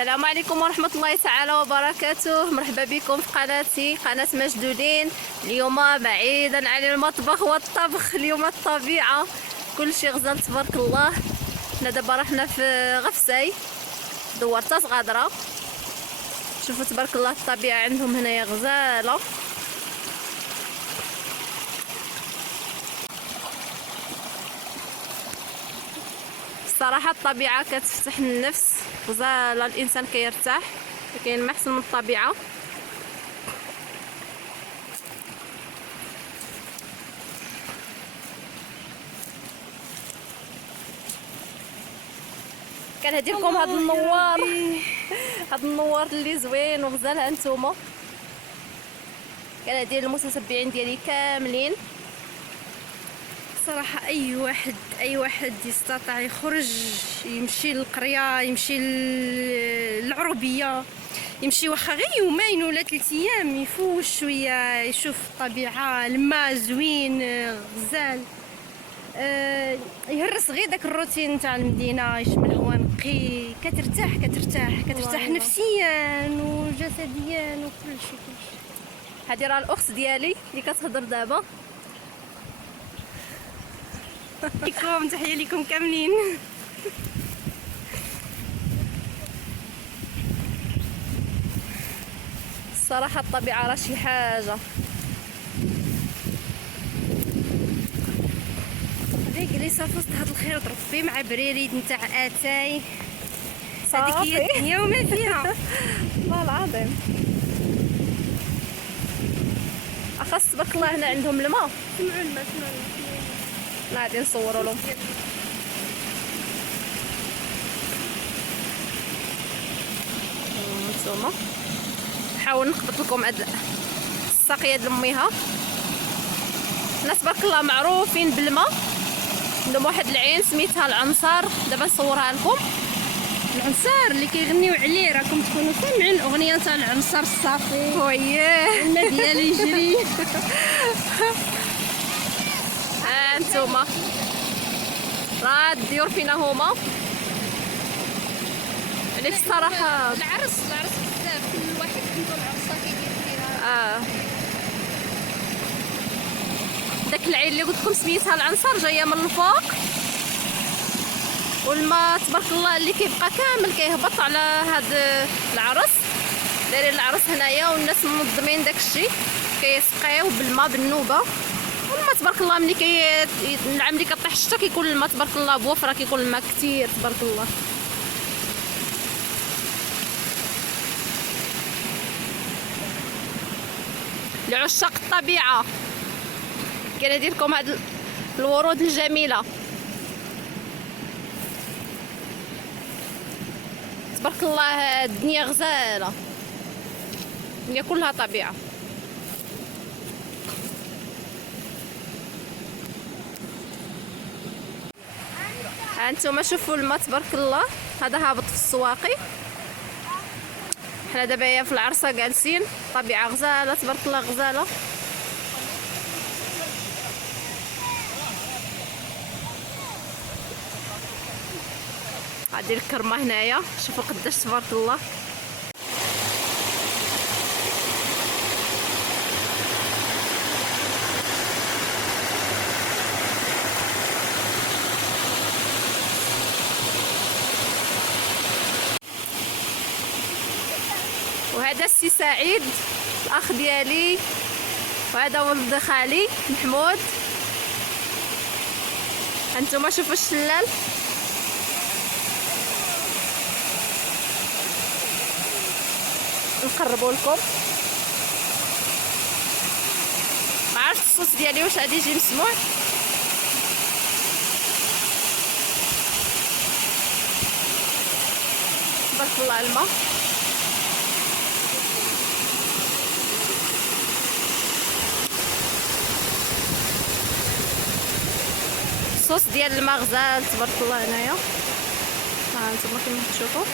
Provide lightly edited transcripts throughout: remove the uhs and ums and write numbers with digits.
السلام عليكم ورحمة الله تعالى وبركاته. مرحبا بكم في قناتي، قناة مجدودين. اليوم بعيدا عن المطبخ والطبخ، اليوم الطبيعة، كل شيء غزال تبارك الله. حنا دابا رحنا في غفساي، دورتها صغادرة. شوفوا تبارك الله الطبيعة عندهم هنايا غزالة. الصراحة الطبيعة كتفتح النفس، غزالة الإنسان كيرتاح، كاين ما أحسن من الطبيعة. كنهدي لكم هذا النوار هذا النوار اللي زوين وغزال. ها نتوما كنهدي للمتتبعين ديالي كاملين. صراحة أي واحد يستطيع يخرج، يمشي للقرية، يمشي للعربية، يمشي واخا غير يومين ولا 3 أيام، يفوش شوية، يشوف الطبيعة، الماء زوين، غزال، يهرس غير داك الروتين تاع المدينة، يشم الهواء نقي، كترتاح نفسيا وجسديا وكل شيء. هذه راه الاخت ديالي اللي كتهضر دابا. لكم تحية لكم كاملين. الصراحة الطبيعة راه شي حاجة. هذه جليسة في وسط هذا الخير ربي مع بريريد نتاع اتاي. هذيك هي الدنيا وما فيها. والله العظيم اخص تبارك الله. هنا عندهم الماء، سمعوا الماء. لا غادي نصوروا لهم. نتوما نحاول نخبط لكم هاد الساقيه ديال اميها. الناس تبارك الله معروفين بالماء، عندهم واحد العين سميتها العنصر، دابا نصورها لكم. العنصر اللي كيغنيو عليه، راكم تكونوا سامعين الاغنيه تاع العنصر الصافي. وياه الماء ديالو يجري. ها انتوما راه الديور فينا هما. يعني الصراحه العرس بزاف، كل واحد عنده العرسه كيدير فيها. داك العين اللي قلت لكم سميتها العنصر جايه من الفوق، والماء تبارك الله اللي كيبقى كامل كيهبط على هاد العرس. دايرين العرس هنايا والناس منظمين داكشي، كيسقيو بالماء بالنوبه. والماء تبارك الله ملي العام اللي كطيح الشتا كيكون الماء تبارك الله بوفره، كيكون الماء كثير تبارك الله. لعشاق الطبيعه كندير لكم هاد الورود الجميله تبارك الله. الدنيا غزاله، الدنيا كلها طبيعه. ها انتم شوفوا الماء تبارك الله، هذا هابط في السواقي. حنا دابا في العرسه جالسين، طبيعه غزاله تبارك الله، غزاله. غادي الكرمه هنايا، شوفوا قداش تبارك الله. وهذا السي سعيد الاخ ديالي، وهذا ولد خالي محمود. هانتوما شوفوا الشلال، نقربوا لكم. ما عرفت الصوت ديالي واش غادي يجي مسموع. تبارك الله الماء. الصوص ديال الماء غزال تبارك الله هنايا. ها انتم كما تشوفوا.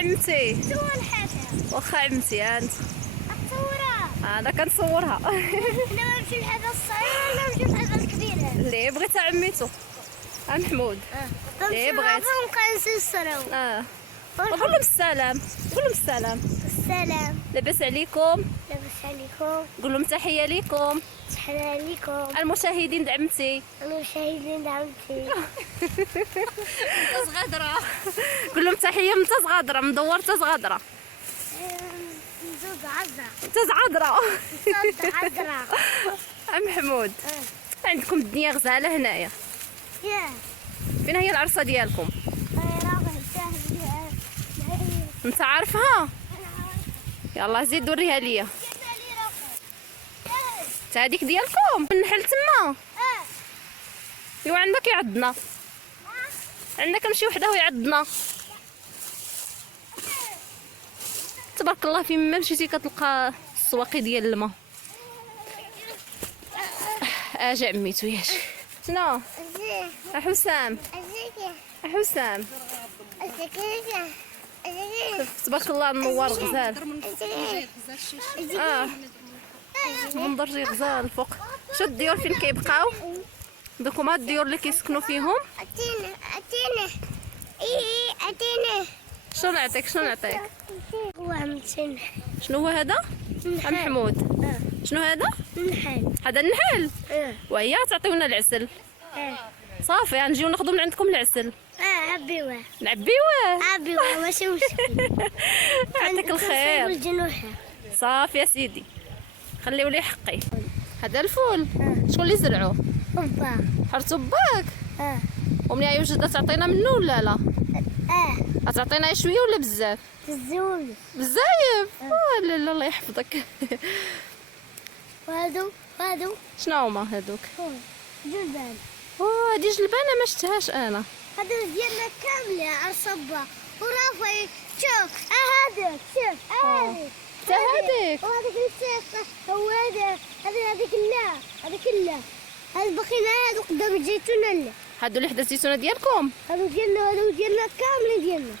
عمتي؟ صور الحاجة. واخا عمتي انت. تصورها. انا كنصورها. انا نمشي لهذا الصغير ولا نمشي لهذا الكبير؟ اللي بغيت عميتو. محمود. إيه بغيت. كنسسرو. وقول لهم السلام. قول لهم السلام. السلام. لاباس عليكم؟ لاباس عليكم. قول لهم تحيه ليكم تحية عليكم. المشاهدين دعمتي. المشاهدين دعمتي. صغادره. قول لهم تحيه من صغادره من دوار صغادره. زوز عزرا. صغادره. زوز عزرا. محمود. عندكم الدنيا غزاله هنايا. ياه. فين هي العرسه ديالكم؟ انت عارفها؟ يلا زيد وريها ليا. تا هذيك ديالكم النحل تما. ايوا عندك يعضنا. عندك نمشي وحده ويعضنا. تبارك الله فين ما مشيتي كتلقى السواقي ديال الماء. اجا عميتو ياش. شنو؟ حسام. حسام. تبارك الله النوار غزال. منظر جي غزال الفوق. شو الديور فين كيبقاو؟ دوك هما الديور اللي كيسكنوا فيهم. اتيني. شنو نعطيك شنو نعطيك؟ هو عمتين. شنو هو هذا؟ محمود. شنو هذا؟ نحل. هذا النحل. وهي تعطيونا العسل. صافي غنجيو ناخذوا من عندكم العسل. عبيوه. نعبيوه. عبيوه ماشي مشكل. يعطيك الخير. الجنوحه. صافي يا سيدي خليو لي حقي. هذا الفول شكون اللي زرعوه؟ بابا. حرتو باك. وملي يوجد تعطينا منه ولا لا؟ غتعطينا شويه ولا بزاف؟ الزول. بزاف. لا لا الله يحفظك. وهادو شنو هما هادوك؟ جلبان. هادي جلبانه ما شفتهاش انا. هادو ديالنا كامله عصبه ورافي. شوف هذاك شوف هذيك. تا هذيك. وهذيك الشيخ هو هذيك لا هذيك لا. هاد بقينا هادو قدام الزيتونه لا. هادو اللي حدا الزيتونه ديالكم؟ هادو ديالنا كامله ديالنا.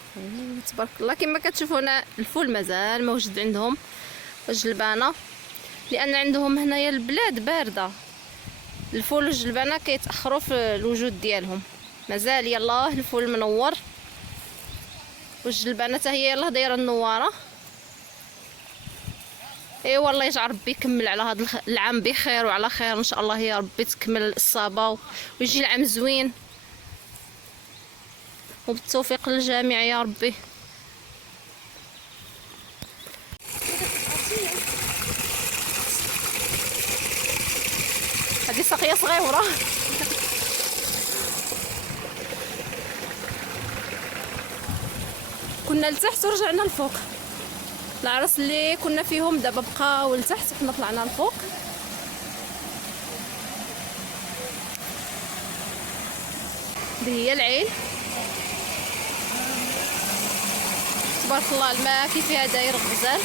تبارك الله كما كتشوفونا الفول مازال موجود عندهم والجلبانه لان عندهم هنايا البلاد بارده. الفول والجلبانه كيتاخروا في الوجود ديالهم. مازال يلاه الفول منور والجلبانه حتى هي يلاه دايره النواره. اي والله يجعل ربي يكمل على هذا العام بخير وعلى خير ان شاء الله يا ربي تكمل الصابه ويجي العام زوين وبالتوفيق للجميع يا ربي. هذه ساقيه صغيره. كنا لتحت ورجعنا لفوق. العرس اللي كنا فيهم دابا بقاو لتحت وحنا طلعنا لفوق. هذه هي العين. تبارك الله الماء كيف فيها داير غزال.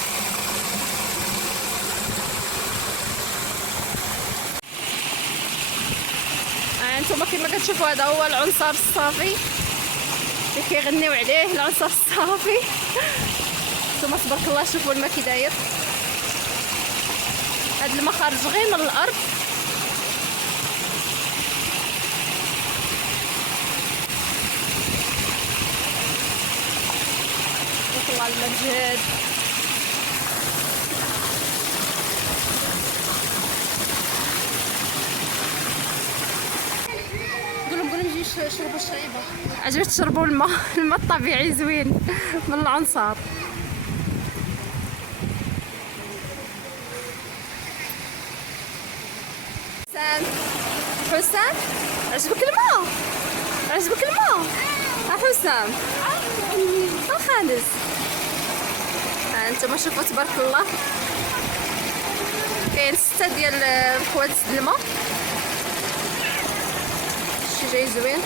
انتم كما كتشوفوا هذا هو العنصر الصافي اللي كيغنيو عليه العنصر الصافي. انتم تبارك الله شوفوا الماء كي داير. هاد الماء خارج غير من الارض. تبارك الله الماء مجهد. قولهم يجي يشربوا الشايبه. عجبت تشربوا الماء. الماء الطبيعي زوين من العنصر. حسام عجبك الماء؟ عجبك الماء؟ حسام الخالص. انتم شوفوا تبارك الله كاين 6 ديال الكوالس د الماء. شي جاي زوين.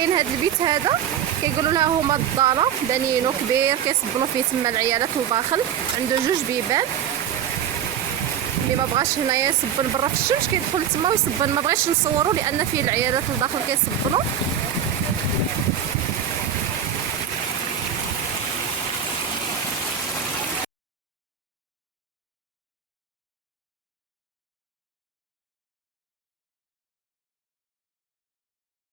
كاين هذا البيت هذا كيقولوا لها هما الضاله، بنينو كبير كيصبنوا فيه تما العيالات الباخل، عنده جوج بيبان. اللي ما بغاش هنايا يصبن برا في الشمس كيدخل تما ويصبن، ما بغيتش نصوروا لان فيه العيالات الداخل كيصبنوا.